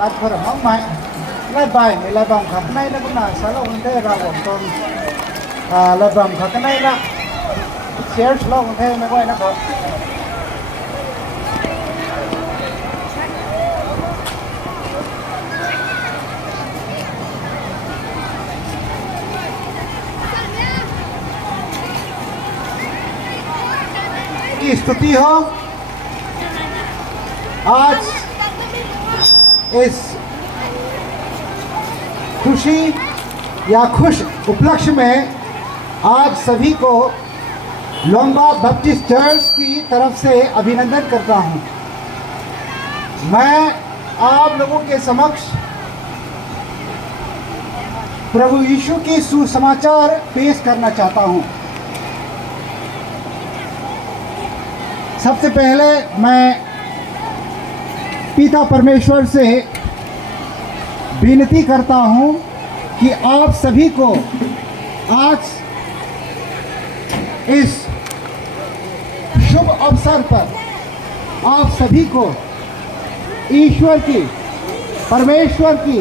รัดพระมังไม้ไล่ใบไล่บำขัดในแล้วก็น่าสารวันได้เราตอนไล่บำขัดในละเสียสโลกเทไม่ไหวนะครับकी स्तुति हो आज इस खुशी या खुश उपलक्ष्य में आज सभी को लोंगा बैप्टिस्ट चर्च की तरफ से अभिनंदन करता हूं। मैं आप लोगों के समक्ष प्रभु यीशु की सुसमाचार पेश करना चाहता हूं। सबसे पहले मैं पिता परमेश्वर से विनती करता हूं कि आप सभी को आज इस शुभ अवसर पर आप सभी को ईश्वर की परमेश्वर की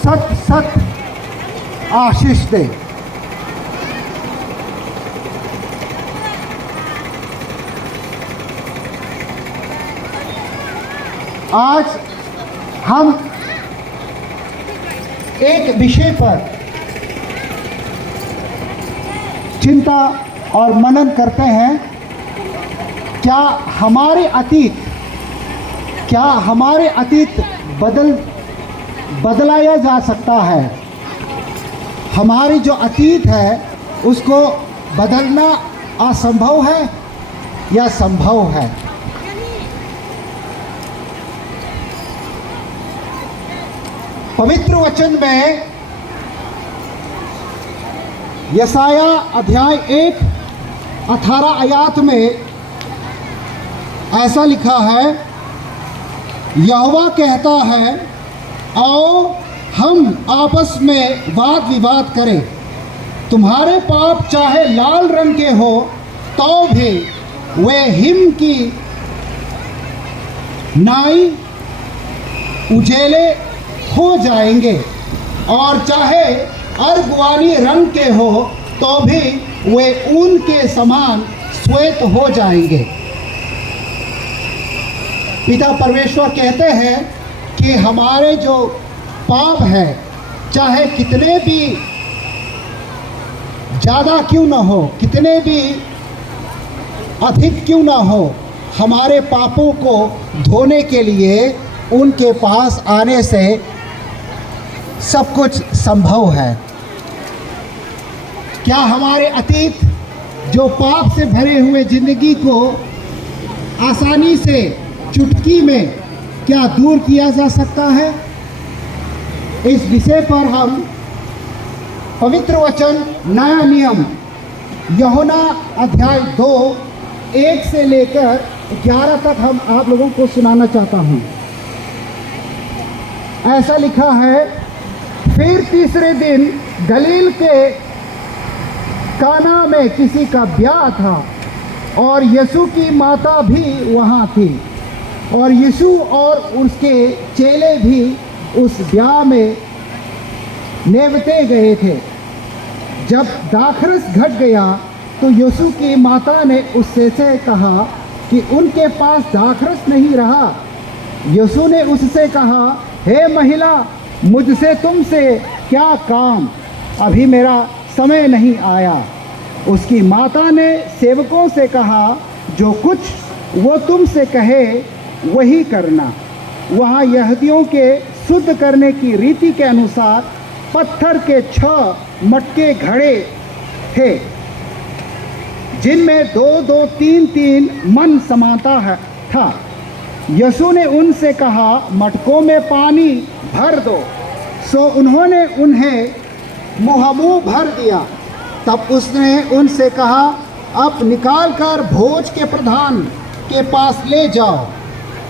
सत सत आशीष दे। आज हम एक विषय पर चिंता और मनन करते हैं। क्या हमारे अतीत बदलाया जा सकता है? हमारी जो अतीत है उसको बदलना असंभव है या संभव है? पवित्र वचन में यशाया अध्याय 1:18 आयत में ऐसा लिखा है, यहोवा कहता है, आओ हम आपस में वाद विवाद करें। तुम्हारे पाप चाहे लाल रंग के हो तो भी वे हिम की नाई उजेले हो जाएंगे, और चाहे अर्गवानी रंग के हो तो भी वे ऊन के समान श्वेत हो जाएंगे। पिता परमेश्वर कहते हैं कि हमारे जो पाप है, चाहे कितने भी ज़्यादा क्यों ना हो, कितने भी अधिक क्यों ना हो, हमारे पापों को धोने के लिए उनके पास आने से सब कुछ संभव है। क्या हमारे अतीत जो पाप से भरे हुए जिंदगी को आसानी से चुटकी में क्या दूर किया जा सकता है? इस विषय पर हम पवित्र वचन नया नियम यूहन्ना अध्याय 2:1 से लेकर 11 तक हम आप लोगों को सुनाना चाहता हूँ। ऐसा लिखा है, फिर तीसरे दिन गलील के काना में किसी का ब्याह था और यीशु की माता भी वहाँ थी, और यीशु और उसके चेले भी उस ब्याह में नेवते गए थे। जब दाखरस घट गया तो यीशु की माता ने उससे कहा कि उनके पास दाखरस नहीं रहा। यीशु ने उससे कहा, हे महिला, मुझसे तुमसे क्या काम, अभी मेरा समय नहीं आया। उसकी माता ने सेवकों से कहा, जो कुछ वो तुमसे कहे वही करना। वहाँ यहूदियों के शुद्ध करने की रीति के अनुसार पत्थर के 6 मटके घड़े थे, जिनमें 2-2, 3-3 मन समाता था। यीशु ने उनसे कहा, मटकों में पानी भर दो। सो उन्होंने उन्हें मुँह भर दिया। तब उसने उनसे कहा, अब निकाल कर भोज के प्रधान के पास ले जाओ।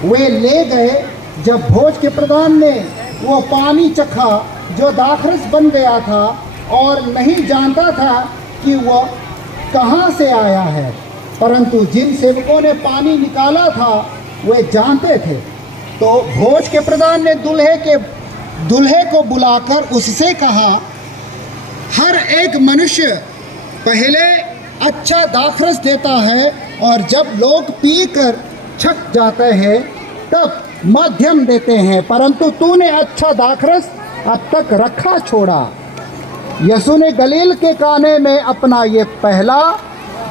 वे ले गए। जब भोज के प्रधान ने वो पानी चखा जो दाखरस बन गया था और नहीं जानता था कि वो कहाँ से आया है, परंतु जिन सेवकों ने पानी निकाला था वे जानते थे। तो भोज के प्रधान ने दूल्हे को बुलाकर उससे कहा, हर एक मनुष्य पहले अच्छा दाखरस देता है और जब लोग पीकर छक जाते हैं तब मध्यम देते हैं, परंतु तूने अच्छा दाखरस अब तक रखा छोड़ा। यीशु ने गलील के काने में अपना ये पहला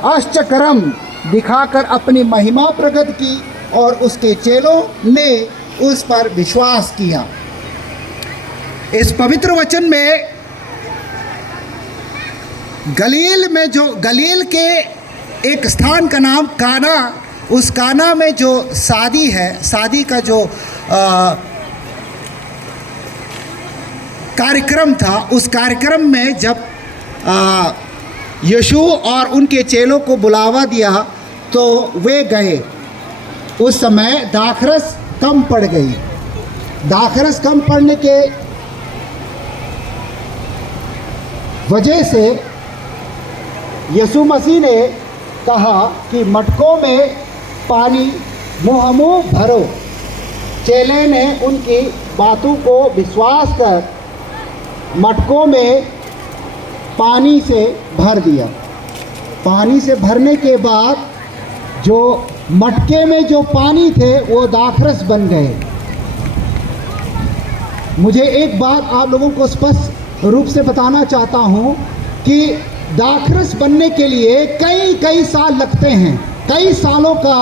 आश्चर्यकर्म दिखाकर अपनी महिमा प्रकट की और उसके चेलों ने उस पर विश्वास किया। इस पवित्र वचन में गलील के एक स्थान का नाम काना, उस काना में जो शादी है, शादी का जो कार्यक्रम था, उस कार्यक्रम में जब यीशु और उनके चेलों को बुलावा दिया तो वे गए। उस समय दाखरस कम पड़ गई। दाखरस कम पड़ने के वजह से यीशु मसीह ने कहा कि मटकों में पानी मुँह भरो। चेले ने उनकी बातों को विश्वास कर मटकों में पानी से भर दिया। पानी से भरने के बाद जो मटके में जो पानी थे वो दाखरस बन गए। मुझे एक बात आप लोगों को स्पष्ट रूप से बताना चाहता हूँ कि दाखरस बनने के लिए कई साल लगते हैं। कई सालों का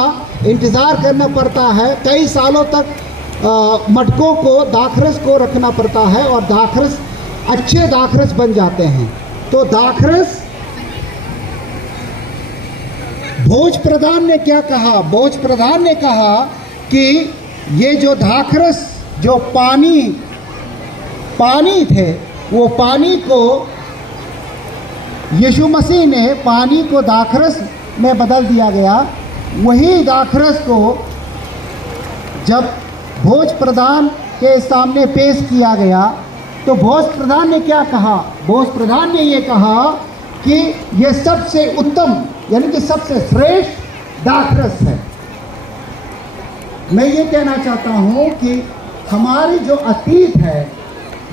इंतज़ार करना पड़ता है। कई सालों तक मटकों को, दाखरस को रखना पड़ता है और दाखरस, अच्छे दाखरस बन जाते हैं। तो दाखरस, भोज प्रधान ने क्या कहा? भोज प्रधान ने कहा कि ये जो दाखरस, जो पानी थे, वो पानी को यीशु मसीह ने पानी को दाखरस में बदल दिया गया। वही दाखरस को जब भोज प्रधान के सामने पेश किया गया तो भोज प्रधान ने क्या कहा? भोज प्रधान ने ये कहा कि ये सबसे उत्तम, यानी कि सबसे श्रेष्ठ दाखरस है। मैं ये कहना चाहता हूँ कि हमारी जो अतीत है,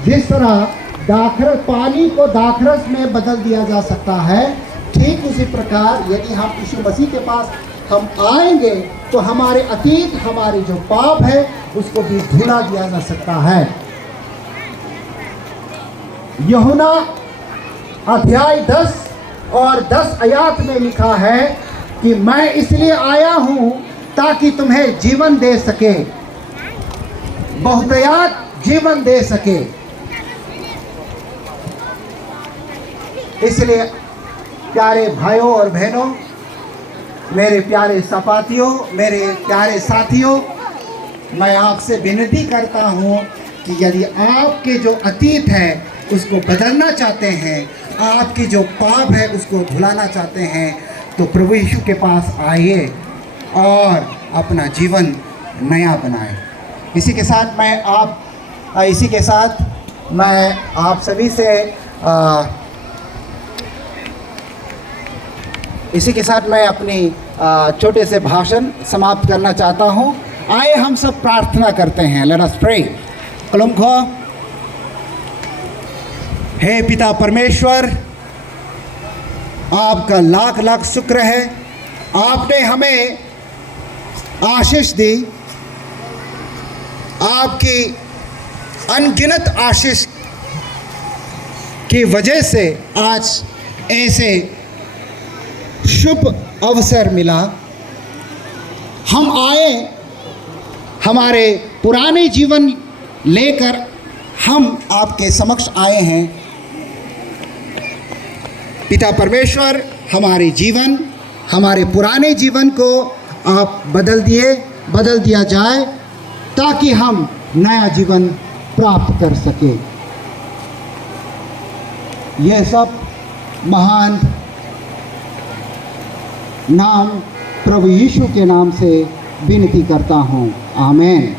जिस तरह दाखरस, पानी को दाखरस में बदल दिया जा सकता है, ठीक उसी प्रकार यदि हम यीशु मसीह के पास हम आएंगे तो हमारे अतीत, हमारे जो पाप है, उसको भी भुला दिया जा सकता है। यूहन्ना अध्याय 10 और 10 आयत में लिखा है कि मैं इसलिए आया हूँ ताकि तुम्हें जीवन दे सके, बहुतायत जीवन दे सके। इसलिए प्यारे भाइयों और बहनों, मेरे प्यारे सपातियों, मेरे प्यारे साथियों, मैं आपसे विनती करता हूँ कि यदि आपके जो अतीत है उसको बदलना चाहते हैं, आपकी जो पाप है उसको भुलाना चाहते हैं, तो प्रभु यीशु के पास आइए और अपना जीवन नया बनाएं। इसी के साथ मैं आप सभी से इसी के साथ मैं अपनी छोटे से भाषण समाप्त करना चाहता हूँ। आइए हम सब प्रार्थना करते हैं। Let us pray. कलम खो। हे पिता परमेश्वर, आपका लाख लाख शुक्र है, आपने हमें आशीष दी। आपकी अनगिनत आशीष की वजह से आज ऐसे शुभ अवसर मिला। हम आए, हमारे पुराने जीवन लेकर हम आपके समक्ष आए हैं। पिता परमेश्वर, हमारे जीवन, हमारे पुराने जीवन को आप बदल दिया जाए ताकि हम नया जीवन प्राप्त कर सके। यह सब महान नाम प्रभु यीशु के नाम से विनती करता हूँ। आमीन।